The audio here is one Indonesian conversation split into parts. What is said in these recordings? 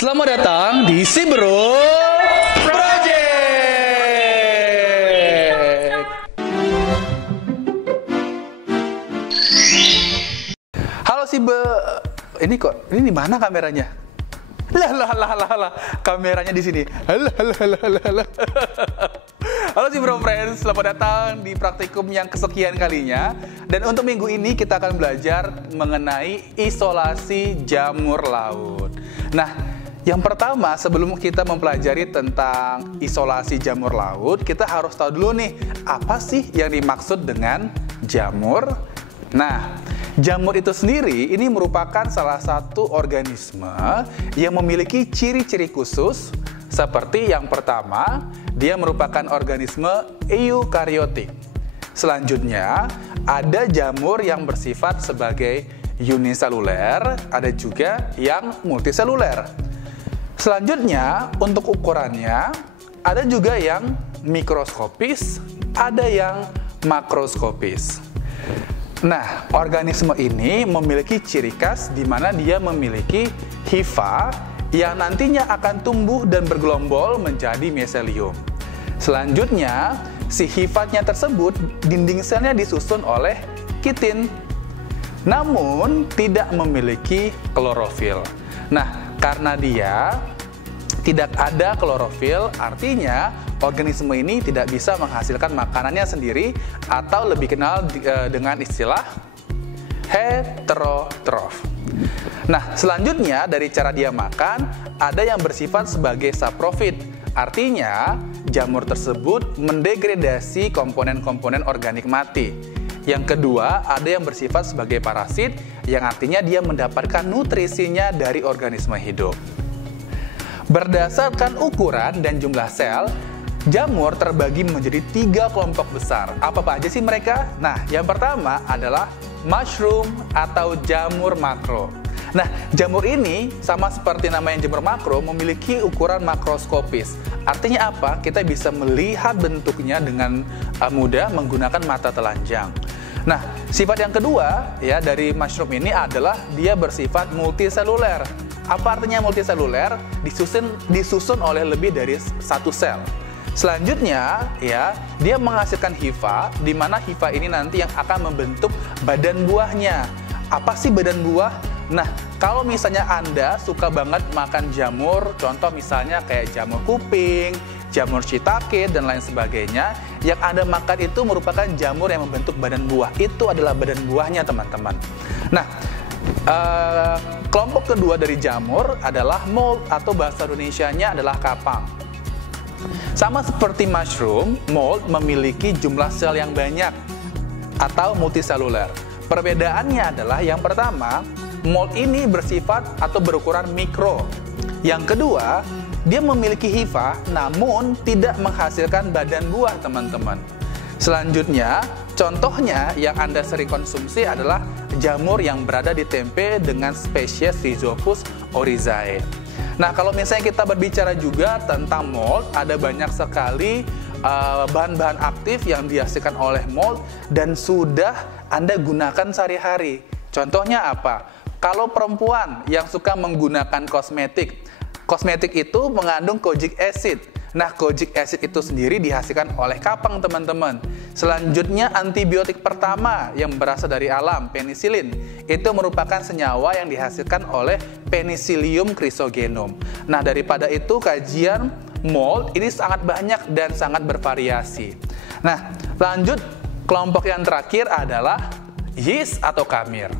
Selamat datang di Si Bro Project. Halo Si Be, ini di mana kameranya? Lah, kameranya di sini. Lah. Halo Si Bro Friends, selamat datang di praktikum yang kesekian kalinya. Dan untuk minggu ini kita akan belajar mengenai isolasi jamur laut. Nah, yang pertama, sebelum kita mempelajari tentang isolasi jamur laut, kita harus tahu dulu nih, apa sih yang dimaksud dengan jamur? Nah, jamur itu sendiri ini merupakan salah satu organisme yang memiliki ciri-ciri khusus, seperti yang pertama, dia merupakan organisme eukariotik. Selanjutnya, ada jamur yang bersifat sebagai uniseluler, ada juga yang multiseluler. Selanjutnya, untuk ukurannya, ada juga yang mikroskopis, ada yang makroskopis. Nah, organisme ini memiliki ciri khas di mana dia memiliki hifa yang nantinya akan tumbuh dan bergelombol menjadi miselium. Selanjutnya, si hifatnya tersebut, dinding selnya disusun oleh kitin, namun tidak memiliki klorofil. Nah, karena dia tidak ada klorofil, artinya organisme ini tidak bisa menghasilkan makanannya sendiri atau lebih kenal dengan istilah heterotrof. Nah, selanjutnya dari cara dia makan, ada yang bersifat sebagai saprofit. Artinya, jamur tersebut mendegradasi komponen-komponen organik mati. Yang kedua, ada yang bersifat sebagai parasit, yang artinya dia mendapatkan nutrisinya dari organisme hidup. Berdasarkan ukuran dan jumlah sel, jamur terbagi menjadi 3 kelompok besar. Apa aja sih mereka? Nah, yang pertama adalah mushroom atau jamur makro. Nah, jamur ini sama seperti namanya jamur makro, memiliki ukuran makroskopis. Artinya apa? Kita bisa melihat bentuknya dengan mudah menggunakan mata telanjang. Nah, sifat yang kedua ya dari mushroom ini adalah dia bersifat multiseluler. Apa artinya multiseluler? Disusun oleh lebih dari satu sel. Selanjutnya, ya, dia menghasilkan hifa, di mana hifa ini nanti yang akan membentuk badan buahnya. Apa sih badan buah? Nah, kalau misalnya Anda suka banget makan jamur, contoh misalnya kayak jamur kuping, jamur shiitake, dan lain sebagainya, yang Anda makan itu merupakan jamur yang membentuk badan buah. Itu adalah badan buahnya, teman-teman. Nah, kelompok kedua dari jamur adalah mold, atau bahasa Indonesianya adalah kapang. Sama seperti mushroom, mold memiliki jumlah sel yang banyak atau multiseluler. Perbedaannya adalah yang pertama, mold ini bersifat atau berukuran mikro. Yang kedua, dia memiliki hifa namun tidak menghasilkan badan buah, teman-teman. Selanjutnya, contohnya yang Anda sering konsumsi adalah jamur yang berada di tempe dengan spesies Rhizopus oryzae. Nah, kalau misalnya kita berbicara juga tentang mold, ada banyak sekali bahan-bahan aktif yang dihasilkan oleh mold dan sudah Anda gunakan sehari-hari. Contohnya apa? Kalau perempuan yang suka menggunakan kosmetik itu mengandung kojic acid. Nah, kojic acid itu sendiri dihasilkan oleh kapang, teman-teman. Selanjutnya, antibiotik pertama yang berasal dari alam, penisilin, itu merupakan senyawa yang dihasilkan oleh Penicillium chrysogenum. Nah, daripada itu kajian mold ini sangat banyak dan sangat bervariasi. Nah, lanjut, kelompok yang terakhir adalah yeast atau kamir.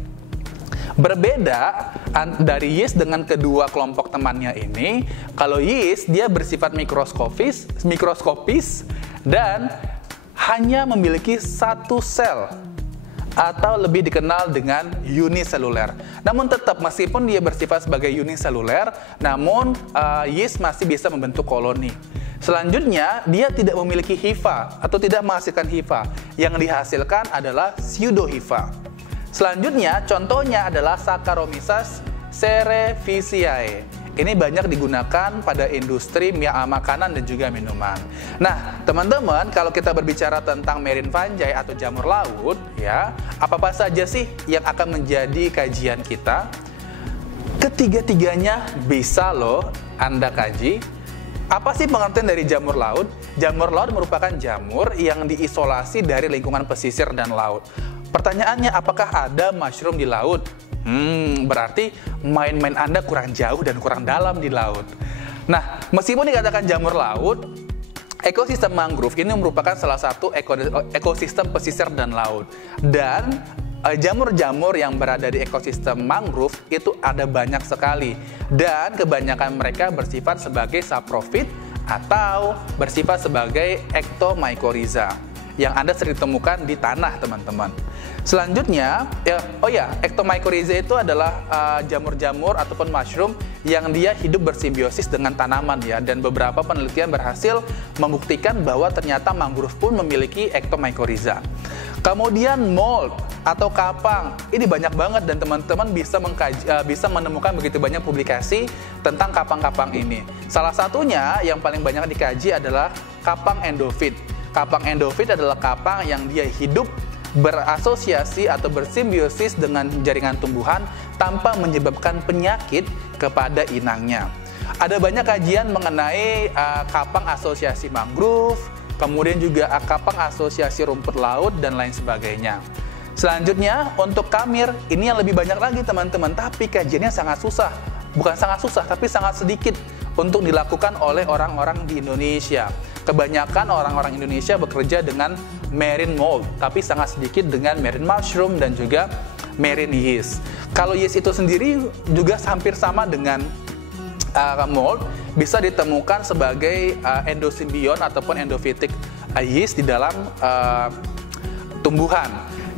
Berbeda dari yeast dengan kedua kelompok temannya ini, kalau yeast dia bersifat mikroskopis dan hanya memiliki satu sel atau lebih dikenal dengan uniseluler. Namun tetap meskipun dia bersifat sebagai uniseluler, namun yeast masih bisa membentuk koloni. Selanjutnya, dia tidak memiliki hifa atau tidak menghasilkan hifa. Yang dihasilkan adalah pseudohifa. Selanjutnya, contohnya adalah Saccharomyces cerevisiae. Ini banyak digunakan pada industri makanan dan juga minuman. Nah, teman-teman, kalau kita berbicara tentang marine fungi atau jamur laut, ya, apa saja sih yang akan menjadi kajian kita? Ketiga-tiganya bisa loh Anda kaji. Apa sih pengertian dari jamur laut? Jamur laut merupakan jamur yang diisolasi dari lingkungan pesisir dan laut. Pertanyaannya, apakah ada mushroom di laut? Berarti main-main Anda kurang jauh dan kurang dalam di laut. Nah, meskipun dikatakan jamur laut, ekosistem mangrove ini merupakan salah satu ekosistem pesisir dan laut. Dan jamur-jamur yang berada di ekosistem mangrove itu ada banyak sekali. Dan kebanyakan mereka bersifat sebagai saprofit atau bersifat sebagai ectomycorrhiza yang Anda sering temukan di tanah, teman-teman. Selanjutnya, ectomycorrhiza itu adalah jamur-jamur ataupun mushroom yang dia hidup bersimbiosis dengan tanaman ya, dan beberapa penelitian berhasil membuktikan bahwa ternyata mangrove pun memiliki ectomycorrhiza. Kemudian mold atau kapang, ini banyak banget dan teman-teman bisa menemukan begitu banyak publikasi tentang kapang-kapang ini. Salah satunya yang paling banyak dikaji adalah kapang endofit. Kapang endofit adalah kapang yang dia hidup berasosiasi atau bersimbiosis dengan jaringan tumbuhan tanpa menyebabkan penyakit kepada inangnya. Ada banyak kajian mengenai kapang asosiasi mangrove, kemudian juga kapang asosiasi rumput laut dan lain sebagainya. Selanjutnya untuk kamir, ini yang lebih banyak lagi teman-teman, tapi kajiannya sangat susah. Bukan sangat susah, tapi sangat sedikit untuk dilakukan oleh orang-orang di Indonesia. Kebanyakan orang-orang Indonesia bekerja dengan marine mold, tapi sangat sedikit dengan marine mushroom dan juga marine yeast. Kalau yeast itu sendiri juga hampir sama dengan mold, bisa ditemukan sebagai endosimbion ataupun endophytic yeast di dalam tumbuhan.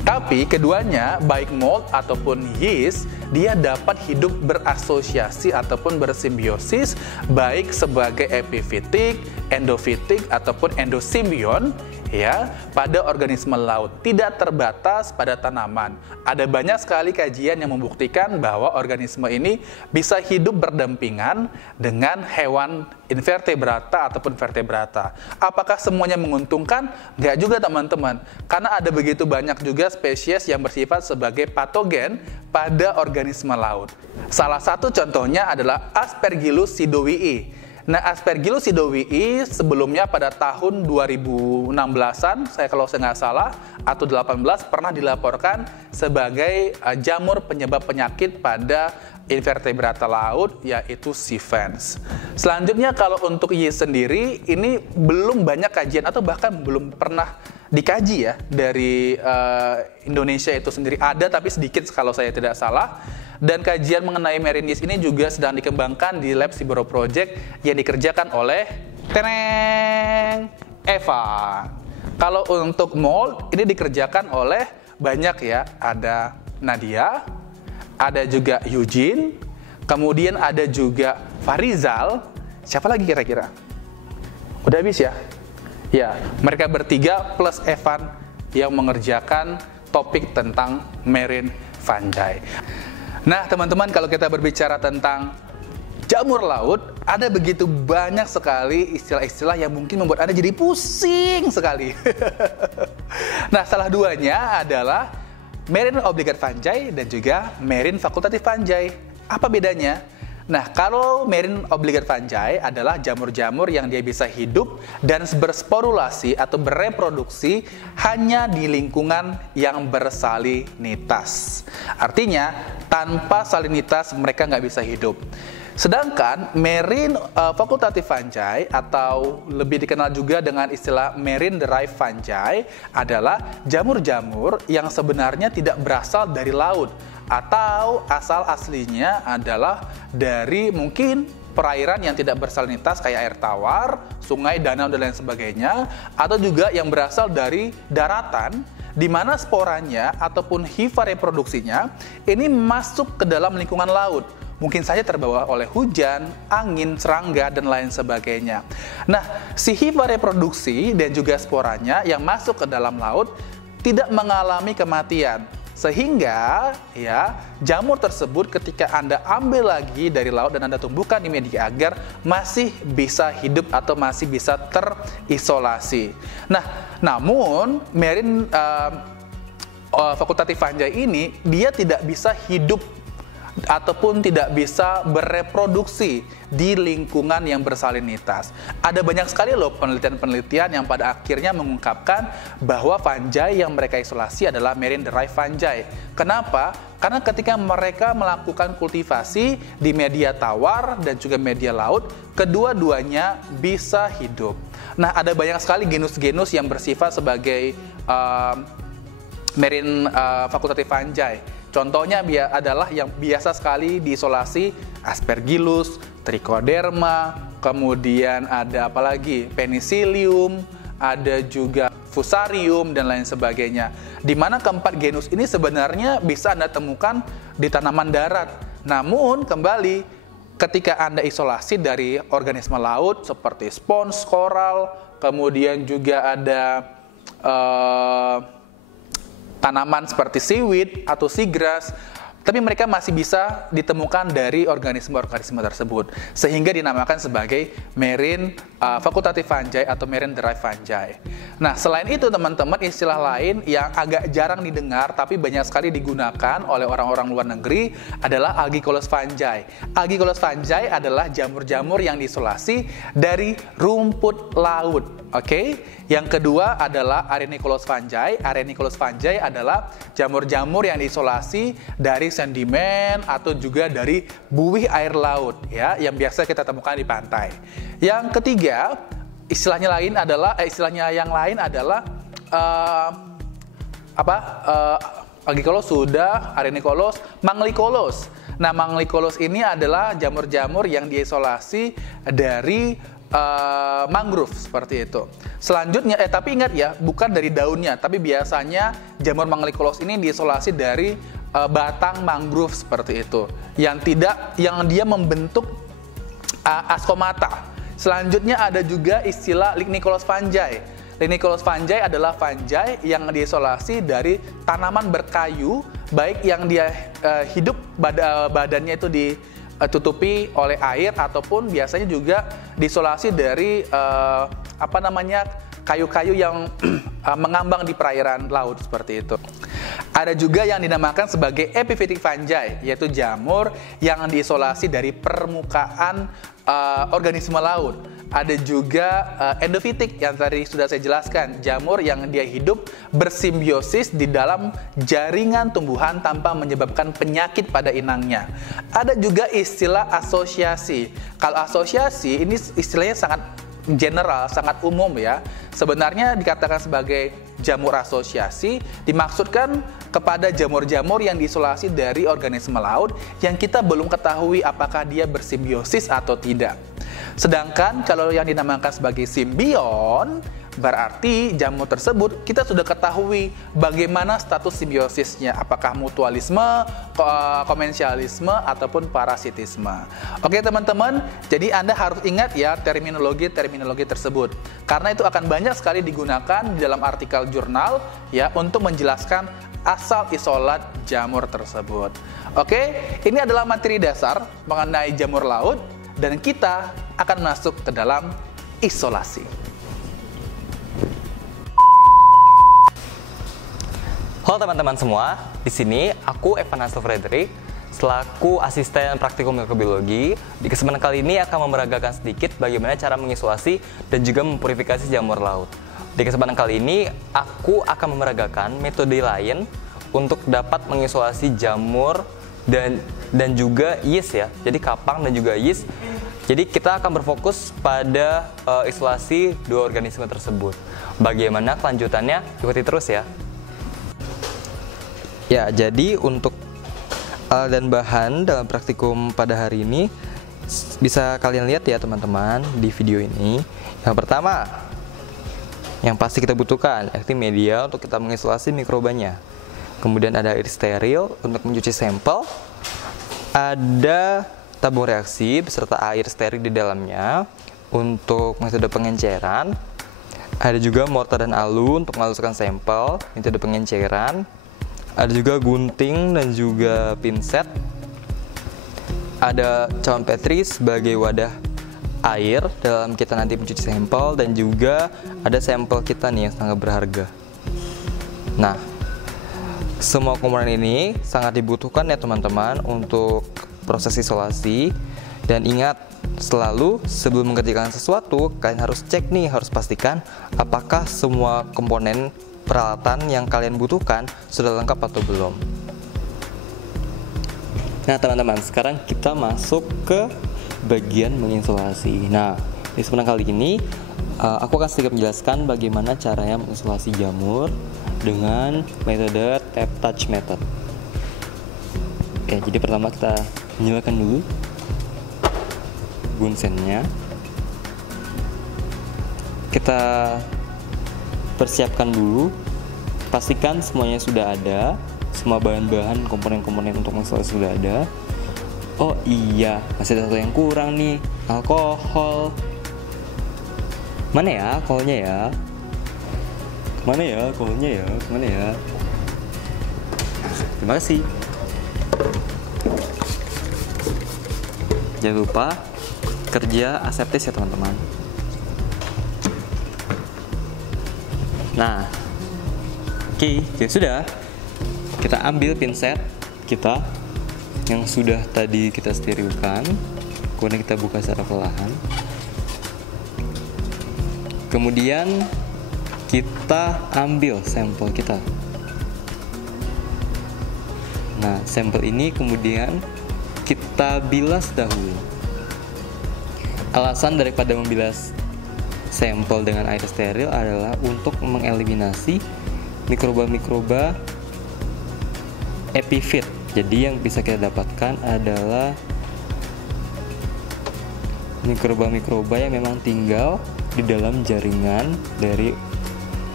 Tapi keduanya, baik mold ataupun yeast, dia dapat hidup berasosiasi ataupun bersimbiosis baik sebagai epifitik, endofitik ataupun endosimbion ya pada organisme laut, tidak terbatas pada tanaman. Ada banyak sekali kajian yang membuktikan bahwa organisme ini bisa hidup berdampingan dengan hewan invertebrata ataupun vertebrata. Apakah semuanya menguntungkan? Nggak juga teman-teman, karena ada begitu banyak juga spesies yang bersifat sebagai patogen pada organisme laut. Salah satu contohnya adalah Aspergillus sidowii. Nah, Aspergillus sidowii sebelumnya pada tahun 2016-an, kalau saya nggak salah, atau 18 pernah dilaporkan sebagai jamur penyebab penyakit pada invertebrata laut, yaitu sea fans. Selanjutnya kalau untuk yeast sendiri, ini belum banyak kajian atau bahkan belum pernah dikaji ya dari Indonesia itu sendiri. Ada tapi sedikit kalau saya tidak salah. Dan kajian mengenai marine yeast ini juga sedang dikembangkan di lab Siboro Project yang dikerjakan oleh Eva. Kalau untuk mold ini dikerjakan oleh banyak ya, ada Nadia, ada juga Eugene, kemudian ada juga Farizal. Siapa lagi kira-kira? Udah habis ya? Ya, mereka bertiga plus Evan yang mengerjakan topik tentang marine fungi. Nah, teman-teman, kalau kita berbicara tentang jamur laut, ada begitu banyak sekali istilah-istilah yang mungkin membuat Anda jadi pusing sekali. Nah, salah duanya adalah marine obligate fungi dan juga marine facultative fungi. Apa bedanya? Nah, kalau marine obligate fungi adalah jamur-jamur yang dia bisa hidup dan bersporulasi atau bereproduksi hanya di lingkungan yang bersalinitas. Artinya, tanpa salinitas mereka nggak bisa hidup. Sedangkan marine facultative fungi atau lebih dikenal juga dengan istilah marine derived fungi adalah jamur-jamur yang sebenarnya tidak berasal dari laut, atau asal aslinya adalah dari mungkin perairan yang tidak bersalinitas kayak air tawar, sungai, danau, dan lain sebagainya, atau juga yang berasal dari daratan di mana sporanya ataupun hifa reproduksinya ini masuk ke dalam lingkungan laut. Mungkin saja terbawa oleh hujan, angin, serangga, dan lain sebagainya. Nah, si hifa reproduksi dan juga sporanya yang masuk ke dalam laut tidak mengalami kematian. Sehingga ya jamur tersebut ketika Anda ambil lagi dari laut dan Anda tumbuhkan di media agar masih bisa hidup atau masih bisa terisolasi. Nah, namun marine facultative fungi ini dia tidak bisa hidup ataupun tidak bisa bereproduksi di lingkungan yang bersalinitas. Ada banyak sekali loh penelitian-penelitian yang pada akhirnya mengungkapkan bahwa fungi yang mereka isolasi adalah marine derived fungi. Kenapa? Karena ketika mereka melakukan kultivasi di media tawar dan juga media laut, kedua-duanya bisa hidup. Nah, ada banyak sekali genus-genus yang bersifat sebagai marine fakultatif fungi. Contohnya adalah yang biasa sekali diisolasi Aspergillus, Trichoderma, kemudian ada apa lagi? Penicillium, ada juga Fusarium dan lain sebagainya. Di mana keempat genus ini sebenarnya bisa Anda temukan di tanaman darat. Namun kembali ketika Anda isolasi dari organisme laut seperti spons, koral, kemudian juga ada tanaman seperti seaweed atau seagrass, tapi mereka masih bisa ditemukan dari organisme-organisme tersebut, sehingga dinamakan sebagai marine facultative fungi atau marine derived fungi. Nah, selain itu teman-teman, istilah lain yang agak jarang didengar tapi banyak sekali digunakan oleh orang-orang luar negeri adalah Algicolous fungi. Algicolous fungi adalah jamur-jamur yang diisolasi dari rumput laut. Oke, yang kedua adalah Arenicolous fungi. Arenicolous fungi adalah jamur-jamur yang diisolasi dari sedimen atau juga dari buih air laut, ya, yang biasa kita temukan di pantai. Yang ketiga, istilahnya yang lain adalah Algicolous sudah, Arenicolous, Manglicolous. Nah, Manglicolous ini adalah jamur-jamur yang diisolasi dari mangrove seperti itu. Selanjutnya, tapi ingat ya, bukan dari daunnya, tapi biasanya jamur Manglicolous ini diisolasi dari batang mangrove seperti itu, yang dia membentuk askomata. Selanjutnya ada juga istilah Lignicolous fungi. Lignicolous fungi adalah fungi yang diisolasi dari tanaman berkayu, baik yang dia hidup badannya itu ditutupi oleh air ataupun biasanya juga diisolasi dari kayu-kayu yang mengambang di perairan laut seperti itu. Ada juga yang dinamakan sebagai epiphytic fungi, yaitu jamur yang diisolasi dari permukaan organisme laut. Ada juga endophytic yang tadi sudah saya jelaskan, jamur yang dia hidup bersimbiosis di dalam jaringan tumbuhan tanpa menyebabkan penyakit pada inangnya. Ada juga istilah asosiasi. Kalau asosiasi ini istilahnya sangat general, sangat umum ya. Sebenarnya dikatakan sebagai jamur asosiasi dimaksudkan kepada jamur-jamur yang diisolasi dari organisme laut yang kita belum ketahui apakah dia bersimbiosis atau tidak. Sedangkan kalau yang dinamakan sebagai simbion, berarti jamur tersebut kita sudah ketahui bagaimana status simbiosisnya, apakah mutualisme, komensialisme, ataupun parasitisme. Oke teman-teman, jadi Anda harus ingat ya terminologi tersebut, karena itu akan banyak sekali digunakan di dalam artikel jurnal ya untuk menjelaskan asal isolat jamur tersebut. Oke, ini adalah materi dasar mengenai jamur laut dan kita akan masuk ke dalam isolasi. Halo teman-teman semua, di sini aku Evan Hansel Frederick selaku asisten praktikum mikrobiologi. Di kesempatan kali ini akan memeragakan sedikit bagaimana cara mengisolasi dan juga mempurifikasi jamur laut. Di kesempatan kali ini aku akan memeragakan metode lain untuk dapat mengisolasi jamur dan juga yeast ya. Jadi kapang dan juga yeast. Jadi kita akan berfokus pada isolasi dua organisme tersebut. Bagaimana kelanjutannya? Ikuti terus ya. Ya, jadi untuk alat dan bahan dalam praktikum pada hari ini bisa kalian lihat ya teman-teman di video ini. Yang pertama, yang pasti kita butuhkan yakni media untuk kita mengisolasi mikrobanya. Kemudian ada air steril untuk mencuci sampel. Ada tabung reaksi beserta air steril di dalamnya untuk metode pengenceran. Ada juga mortar dan alu untuk menghaluskan sampel, metode pengenceran. Ada juga gunting dan juga pinset. Ada cawan petri sebagai wadah air dalam kita nanti mencuci sampel, dan juga ada sampel kita nih yang sangat berharga. Nah, Semua komponen ini sangat dibutuhkan ya teman-teman untuk proses isolasi. Dan ingat, selalu sebelum mengerjakan sesuatu, kalian harus cek nih, harus pastikan apakah semua komponen peralatan yang kalian butuhkan sudah lengkap atau belum. Nah teman-teman, sekarang kita masuk ke bagian mengisolasi. Nah, di kesempatan kali ini aku akan sedikit menjelaskan bagaimana caranya mengisolasi jamur dengan metode tap touch method. Oke, jadi pertama kita nyalakan dulu bunsennya. Kita persiapkan dulu, pastikan semuanya sudah ada, semua bahan-bahan, komponen-komponen untuk mengisolasi sudah ada. Oh iya, masih ada satu yang kurang nih, alkohol. Mana ya alkoholnya ya? Mana ya alkoholnya ya? Mana ya? Terima kasih. Jangan lupa kerja aseptis ya teman-teman. Nah, oke, jadi sudah. Kita ambil pinset kita yang sudah tadi kita sterilkan, kemudian kita buka secara perlahan. Kemudian kita ambil sampel kita. Nah, sampel ini kemudian kita bilas dahulu. Alasan daripada membilas sampel dengan air steril adalah untuk mengeliminasi mikroba-mikroba epifit. Jadi yang bisa kita dapatkan adalah mikroba-mikroba yang memang tinggal di dalam jaringan dari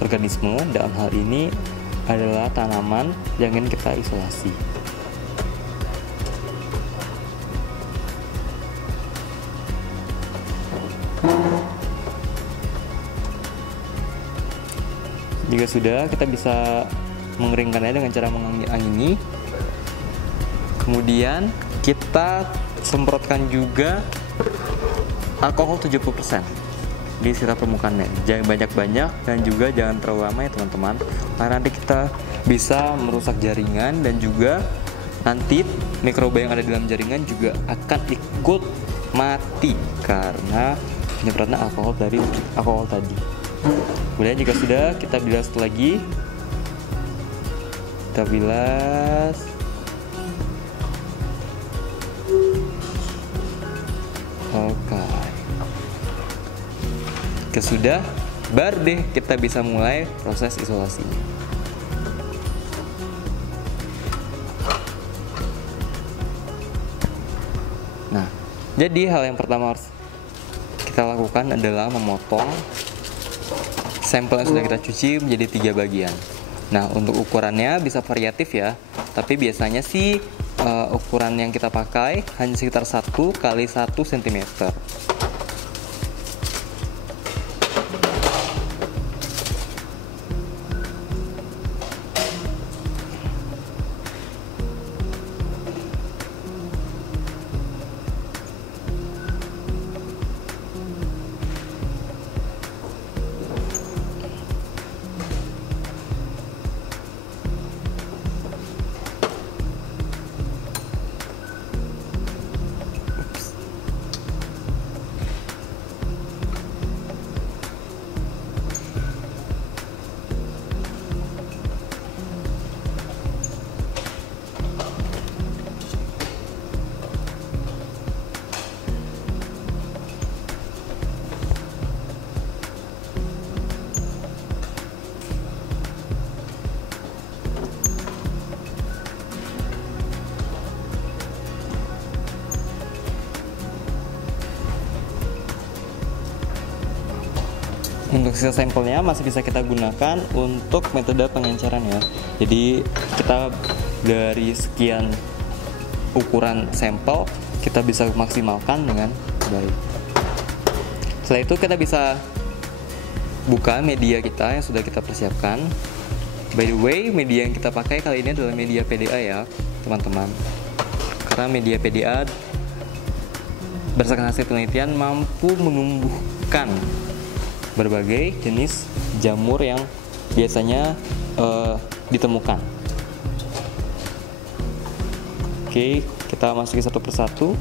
organisme. Dalam hal ini adalah tanaman yang ingin kita isolasi. Jika sudah, kita bisa mengeringkannya dengan cara mengangini. Kemudian kita semprotkan juga alkohol 70% di sekitar permukaannya. Jangan banyak-banyak dan juga jangan terlalu lama ya teman-teman, karena nanti kita bisa merusak jaringan dan juga nanti mikroba yang ada di dalam jaringan juga akan ikut mati karena penyemprotan alkohol dari alkohol tadi. Kemudian jika sudah, kita bilas lagi. Kita bilas. Oke. Jika sudah, baru deh kita bisa mulai proses isolasi. Nah, jadi hal yang pertama harus kita lakukan adalah memotong sampel yang sudah kita cuci menjadi 3 bagian. Nah, untuk ukurannya bisa variatif ya, tapi biasanya sih ukuran yang kita pakai hanya sekitar 1 kali 1 cm. Untuk sisa sampelnya masih bisa kita gunakan untuk metode pengenceran ya. Jadi kita dari sekian ukuran sampel kita bisa maksimalkan dengan baik. Setelah itu kita bisa buka media kita yang sudah kita persiapkan. By the way, media yang kita pakai kali ini adalah media PDA ya teman-teman. Karena media PDA berdasarkan hasil penelitian mampu menumbuhkan berbagai jenis jamur yang biasanya ditemukan. Oke, kita masukin satu persatu.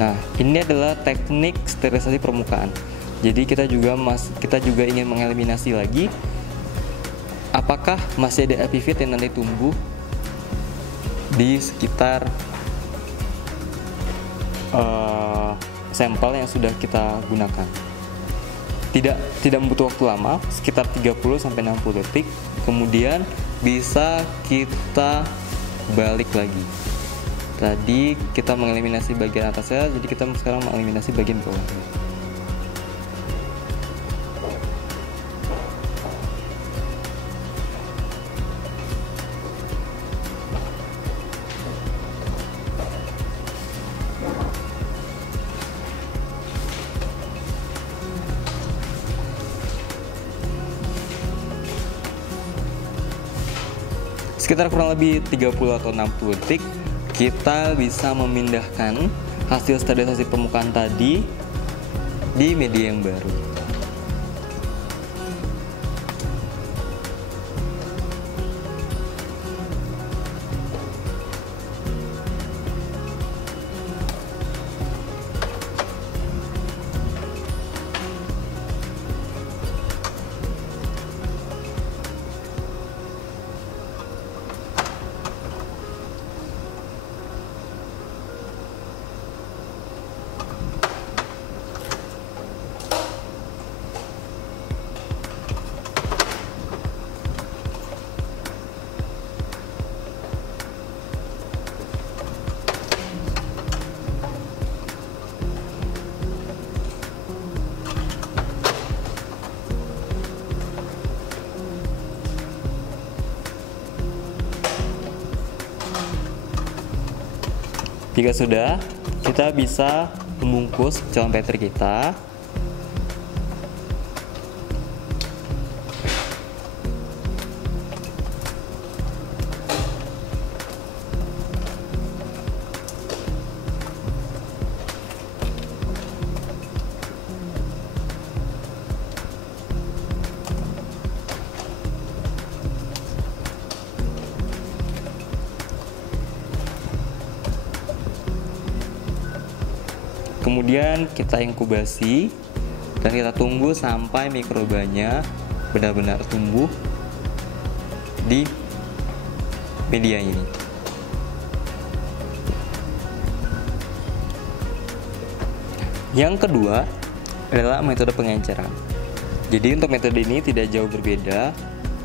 Nah, ini adalah teknik sterilisasi permukaan. Jadi kita juga ingin mengeliminasi lagi apakah masih ada epifit yang nanti tumbuh di sekitar sampel yang sudah kita gunakan. Tidak membutuhkan waktu lama, sekitar 30-60 detik. Kemudian bisa kita balik lagi. Tadi kita mengeliminasi bagian atasnya, jadi kita sekarang mengeliminasi bagian bawahnya. Sekitar kurang lebih 30 atau 60 detik, kita bisa memindahkan hasil sterilisasi permukaan tadi di media yang baru. Jika sudah, kita bisa membungkus calon Petri kita. Kemudian kita inkubasi dan kita tunggu sampai mikrobanya benar-benar tumbuh di media ini. Yang kedua adalah metode pengenceran. Jadi untuk metode ini tidak jauh berbeda,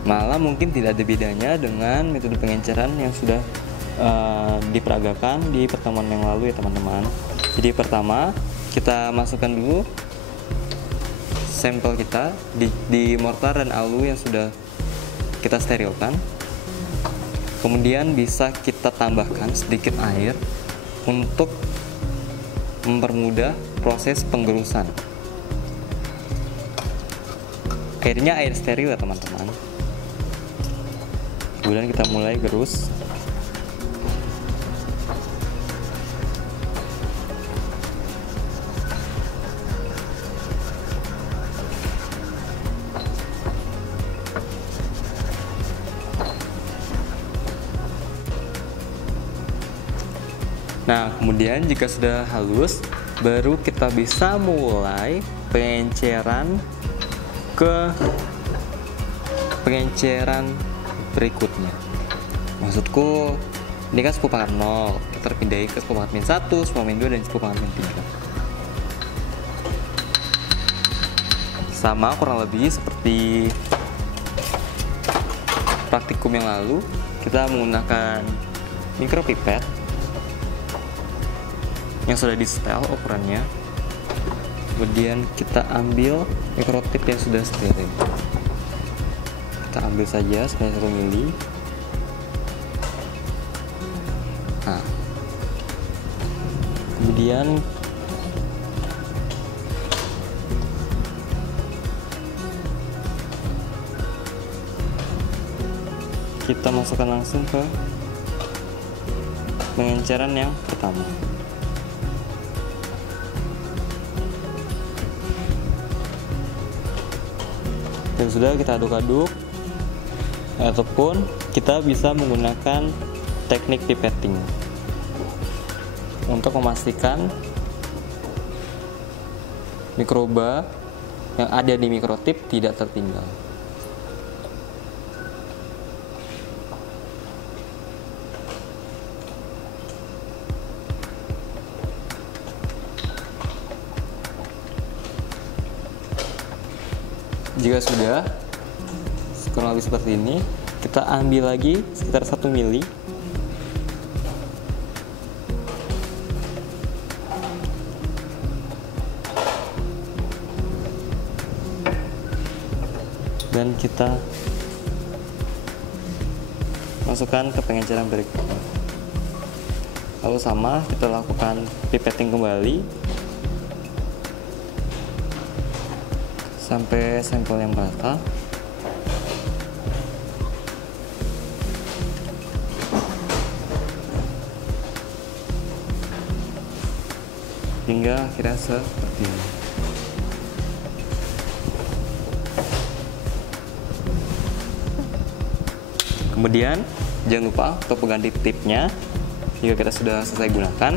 malah mungkin tidak ada bedanya dengan metode pengenceran yang sudah diperagakan di pertemuan yang lalu ya teman-teman. Jadi pertama kita masukkan dulu sampel kita di mortar dan alu yang sudah kita sterilkan. Kemudian bisa kita tambahkan sedikit air untuk mempermudah proses penggerusan. Airnya air steril ya teman-teman. Kemudian kita mulai gerus. Nah, kemudian jika sudah halus, baru kita bisa mulai pengenceran berikutnya. Maksudku, ini kan 10/0, kita pindahin ke 10/-1, 10/-2, dan 10/-3. Sama kurang lebih seperti praktikum yang lalu, kita menggunakan mikropipet yang sudah di setel ukurannya. Kemudian kita ambil mikrotip yang sudah steril. Kita ambil saja sebanyak 1 mili. Nah, kemudian kita masukkan langsung ke pengenceran yang pertama. Dan sudah kita aduk-aduk, ataupun kita bisa menggunakan teknik pipetting untuk memastikan mikroba yang ada di mikrotip tidak tertinggal. Jika sudah kurang lebih seperti ini, kita ambil lagi sekitar 1 mili. Dan kita masukkan ke pengenceran berikutnya. Lalu sama, kita lakukan pipetting kembali sampai sampel yang merata. Hingga akhirnya seperti ini. Kemudian jangan lupa untuk mengganti tipnya jika kita sudah selesai gunakan.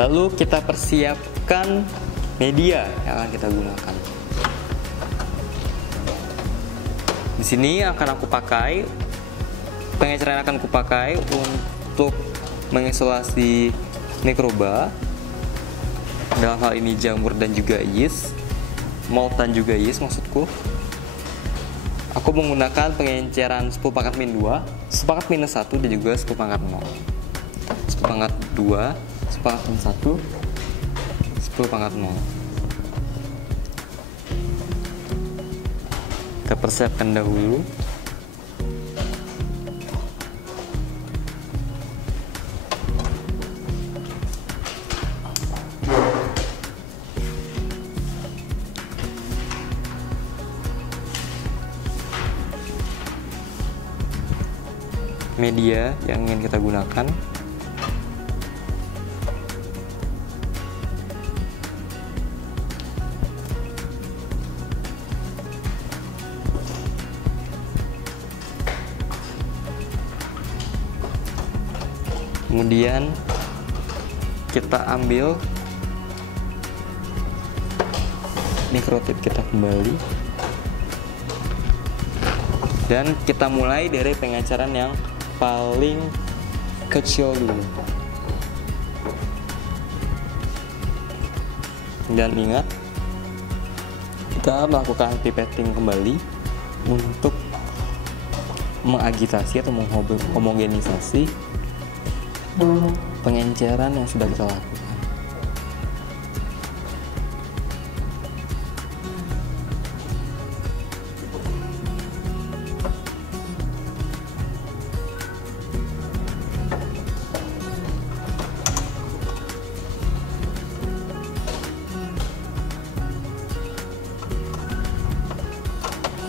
Lalu kita persiapkan media yang akan kita gunakan. Di sini akan aku pakai pengenceran yang akan aku pakai untuk mengisolasi mikroba. Dalam hal ini jamur dan juga yeast, mold dan juga yeast maksudku. Aku menggunakan pengenceran 10 pangkat min 2, 10 pangkat minus 1 dan juga 10 pangkat 0. 10 pangkat 2, 10 pangkat min 1, 10 pangkat 0. Kita persiapkan dahulu. Media yang ingin kita gunakan. Kemudian kita ambil mikrotip kita kembali dan kita mulai dari pengenceran yang paling kecil dulu. Dan ingat, kita melakukan pipetting kembali untuk mengagitasi atau menghomogenisasi pengenceran yang sudah kita lakukan.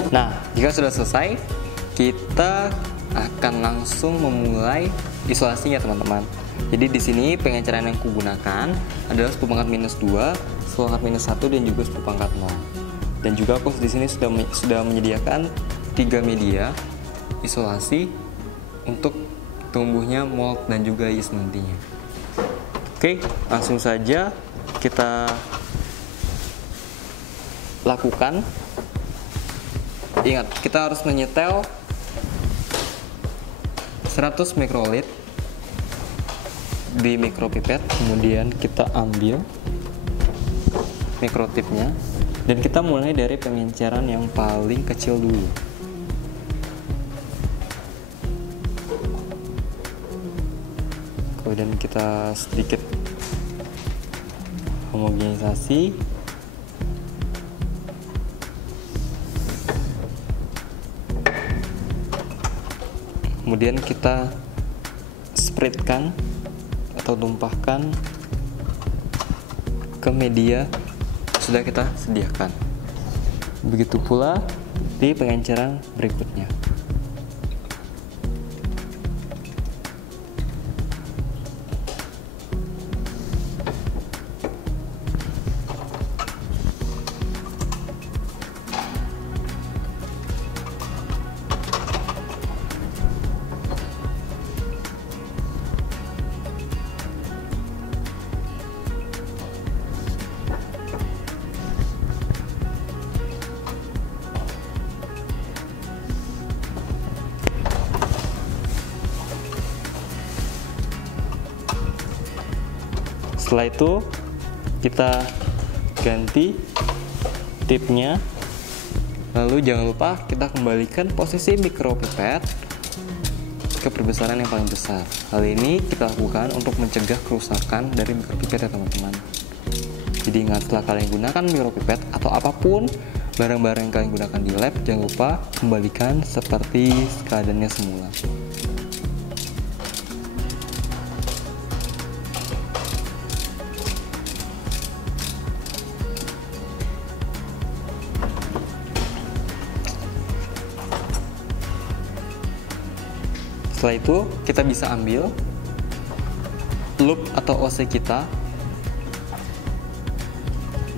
Nah, jika sudah selesai, kita akan langsung memulai isolasinya, teman-teman. Jadi di sini pengenceran yang kugunakan adalah 10 pangkat minus 2, 10 pangkat minus 1 dan juga 10 pangkat 0. Dan juga aku di sini sudah menyediakan 3 media isolasi untuk tumbuhnya mold dan juga yeast nantinya. Oke, langsung saja kita lakukan. Ingat, kita harus menyetel 100 mikrolit di mikropipet. Kemudian kita ambil mikrotipnya dan kita mulai dari pengenceran yang paling kecil dulu. Kemudian kita sedikit homogenisasi. Kemudian kita spreadkan atau tumpahkan ke media yang sudah kita sediakan. Begitu pula di pengenceran berikutnya. Setelah itu kita ganti tipnya. Lalu jangan lupa kita kembalikan posisi micropipet ke perbesaran yang paling besar. Hal ini kita lakukan untuk mencegah kerusakan dari micropipet ya teman-teman. Jadi ingat, setelah kalian gunakan micropipet atau apapun barang-barang yang kalian gunakan di lab, jangan lupa kembalikan seperti keadaannya semula. Setelah itu kita bisa ambil loop atau OC kita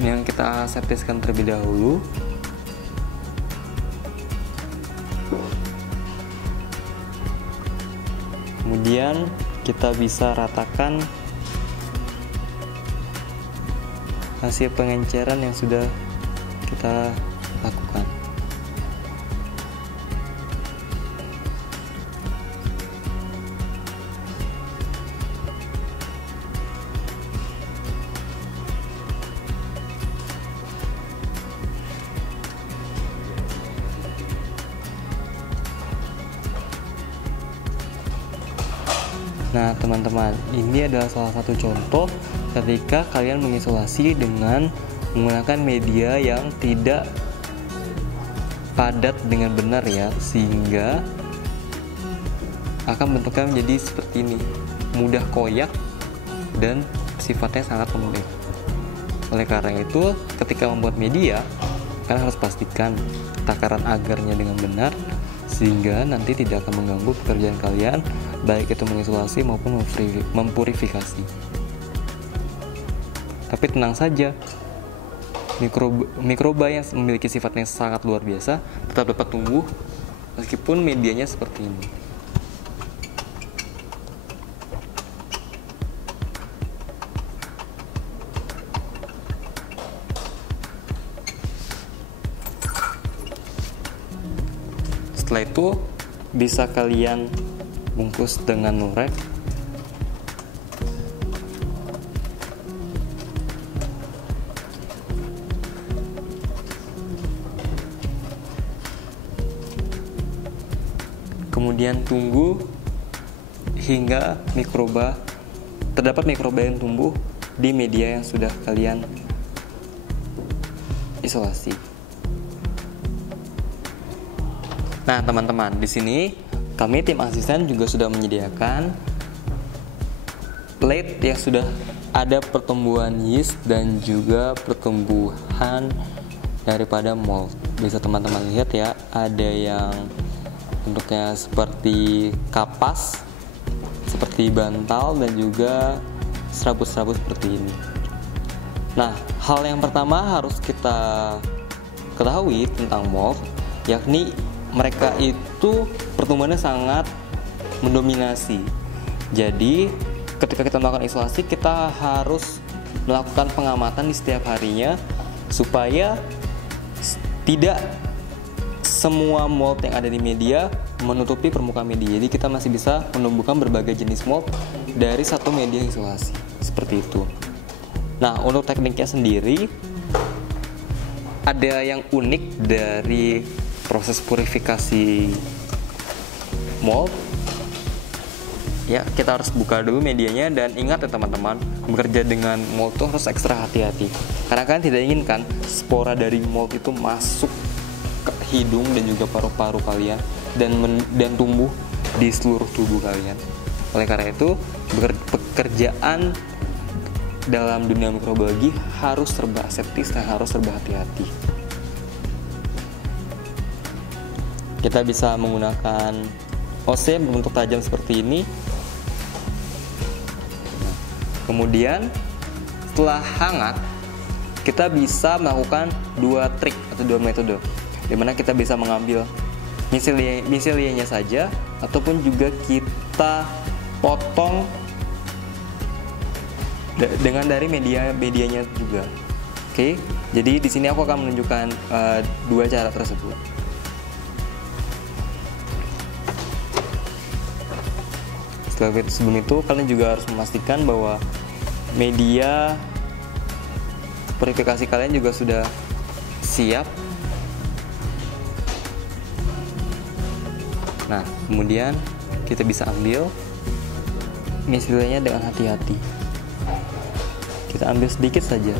yang kita septiskan terlebih dahulu. Kemudian kita bisa ratakan hasil pengenceran yang sudah kita lakukan. Nah teman-teman, ini adalah salah satu contoh ketika kalian mengisolasi dengan menggunakan media yang tidak padat dengan benar ya, sehingga akan bentuknya menjadi seperti ini, mudah koyak dan sifatnya sangat lembek. Oleh karena itu, ketika membuat media, kalian harus pastikan takaran agarnya dengan benar, sehingga nanti tidak akan mengganggu pekerjaan kalian, baik itu mengisolasi maupun mempurifikasi. Tapi tenang saja, mikroba yang memiliki sifatnya sangat luar biasa tetap dapat tumbuh meskipun medianya seperti ini. Setelah itu bisa kalian bungkus dengan lorek. Kemudian tunggu hingga terdapat mikroba yang tumbuh di media yang sudah kalian isolasi. Nah, teman-teman, di sini kami tim asisten juga sudah menyediakan plate yang sudah ada pertumbuhan yeast dan juga pertumbuhan daripada mold. Bisa teman-teman lihat ya, ada yang bentuknya seperti kapas, seperti bantal, dan juga serabut-serabut seperti ini. Nah, hal yang pertama harus kita ketahui tentang mold, yakni mereka itu pertumbuhannya sangat mendominasi. Jadi ketika kita melakukan isolasi, kita harus melakukan pengamatan di setiap harinya supaya tidak semua mold yang ada di media menutupi permukaan media. Jadi kita masih bisa menumbuhkan berbagai jenis mold dari satu media isolasi, seperti itu. Nah, untuk tekniknya sendiri ada yang unik dari proses purifikasi mold. Ya, kita harus buka dulu medianya, dan ingat ya teman-teman, bekerja dengan mold itu harus ekstra hati-hati karena kalian tidak inginkan spora dari mold itu masuk ke hidung dan juga paru-paru kalian dan tumbuh di seluruh tubuh kalian. Oleh karena itu, pekerjaan dalam dunia mikrobiologi harus serba aseptis dan harus serba hati-hati. Kita bisa menggunakan OC berbentuk tajam seperti ini. Kemudian setelah hangat, kita bisa melakukan dua trik atau dua metode, dimana kita bisa mengambil miselianya saja ataupun juga kita potong dengan dari medianya juga. Oke, jadi di sini aku akan menunjukkan dua cara tersebut. Sebelum itu kalian juga harus memastikan bahwa media purifikasi kalian juga sudah siap. Nah, kemudian kita bisa ambil miselianya dengan hati-hati. Kita ambil sedikit saja,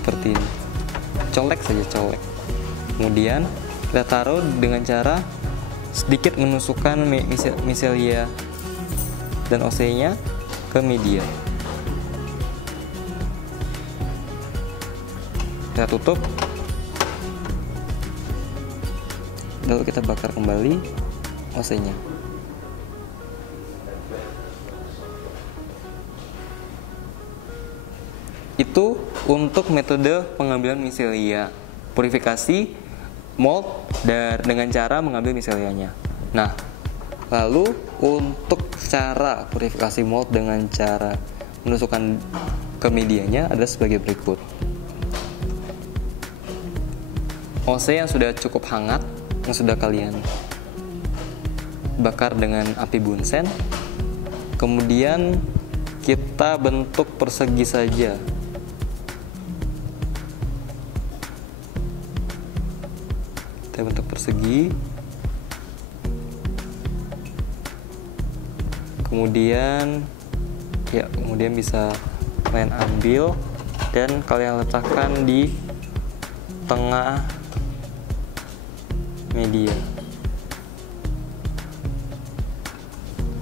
seperti ini. Colek saja, colek. Kemudian kita taruh dengan cara sedikit menusukkan micelia dan OC-nya ke media. Kita tutup, lalu kita bakar kembali OC-nya. Itu untuk metode pengambilan micelia purifikasi mold dengan cara mengambil miselianya. Nah, lalu untuk cara purifikasi mold dengan cara menusukkan ke medianya ada sebagai berikut. OC yang sudah cukup hangat, yang sudah kalian bakar dengan api bunsen, kemudian kita bentuk persegi saja. Kita bentuk persegi, kemudian bisa kalian ambil dan kalian letakkan di tengah media.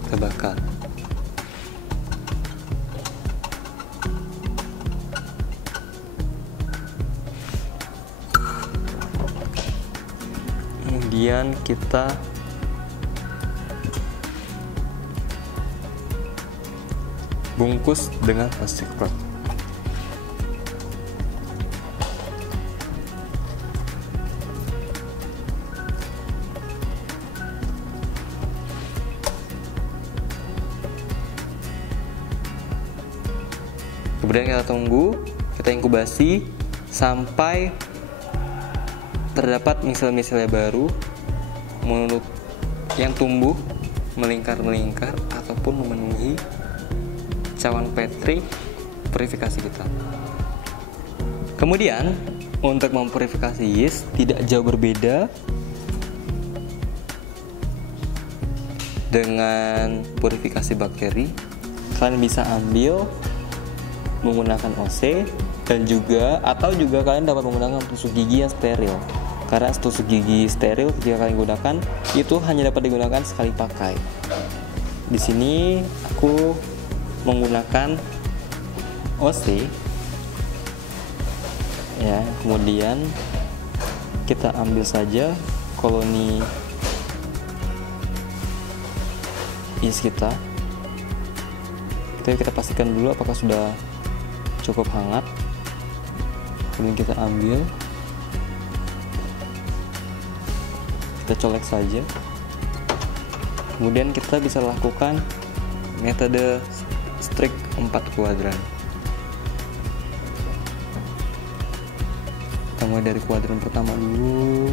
Kita bakar. Kemudian kita bungkus dengan plastik wrap. Kemudian kita tunggu, kita inkubasi sampai terdapat misel-miselnya baru yang tumbuh melingkar-melingkar ataupun memenuhi cawan Petri purifikasi kita. Kemudian untuk mempurifikasi yeast tidak jauh berbeda dengan purifikasi bakteri. Kalian bisa ambil menggunakan OC dan juga kalian dapat menggunakan tusuk gigi yang steril. Karena tusuk gigi steril jika kalian gunakan itu hanya dapat digunakan sekali pakai. Di sini aku menggunakan OC. Ya, kemudian kita ambil saja koloni yeast kita. Kita pastikan dulu apakah sudah cukup hangat. Kemudian kita ambil, kita colek saja. Kemudian kita bisa lakukan metode strik 4 kuadran. Kita mulai dari kuadran pertama dulu.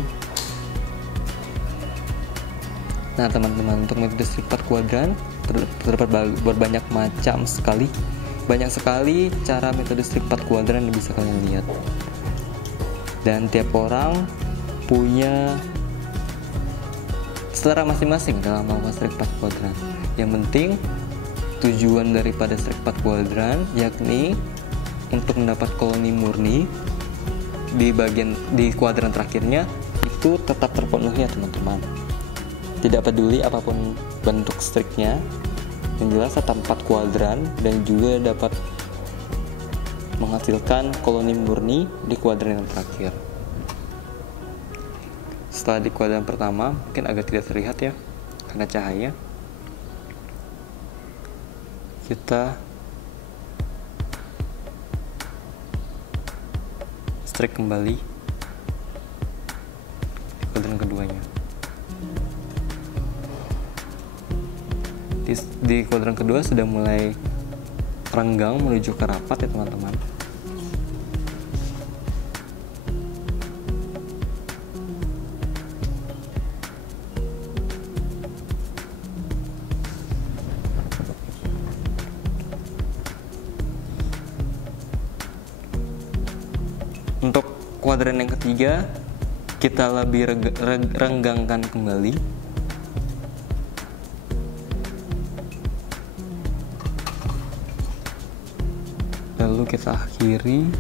Nah teman-teman, untuk metode strik 4 kuadran terdapat berbanyak macam sekali. Banyak sekali cara metode strik 4 kuadran yang bisa kalian lihat. Dan tiap orang punya selera masing-masing dalam melakukan strik 4 kuadran. Yang penting tujuan daripada strik 4 kuadran yakni untuk mendapat koloni murni di kuadran terakhirnya itu tetap terpenuhi ya teman-teman. Tidak peduli apapun bentuk striknya, yang jelas tetap 4 kuadran dan juga dapat menghasilkan koloni murni di kuadran yang terakhir. Setelah di kuadran pertama mungkin agak tidak terlihat ya karena cahaya. Kita strik kembali di kuadran keduanya. Di kuadran kedua sudah mulai renggang menuju ke rapat ya teman-teman. kuadran yang ketiga, kita lebih renggangkan kembali. Lalu kita akhiri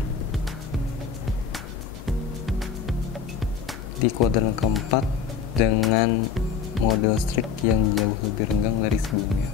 di kuadran keempat dengan model streak yang jauh lebih renggang dari sebelumnya.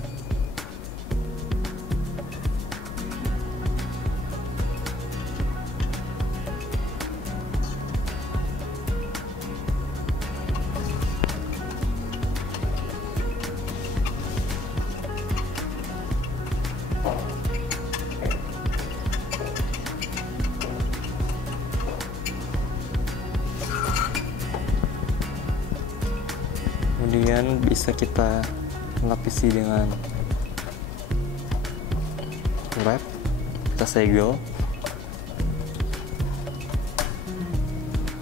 Kemudian bisa kita lapisi dengan wrap, kita segel,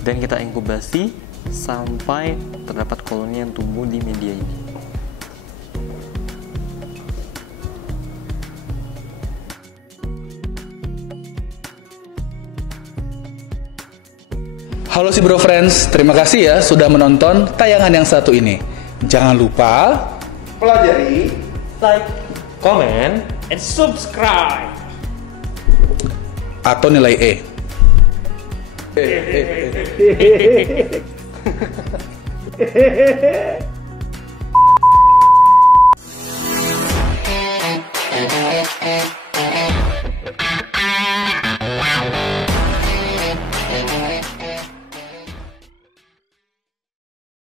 dan kita inkubasi sampai terdapat koloni yang tumbuh di media ini. Halo si Bro Friends, terima kasih ya sudah menonton tayangan yang satu ini. Jangan lupa pelajari, like, comment, and subscribe. atau nilai E.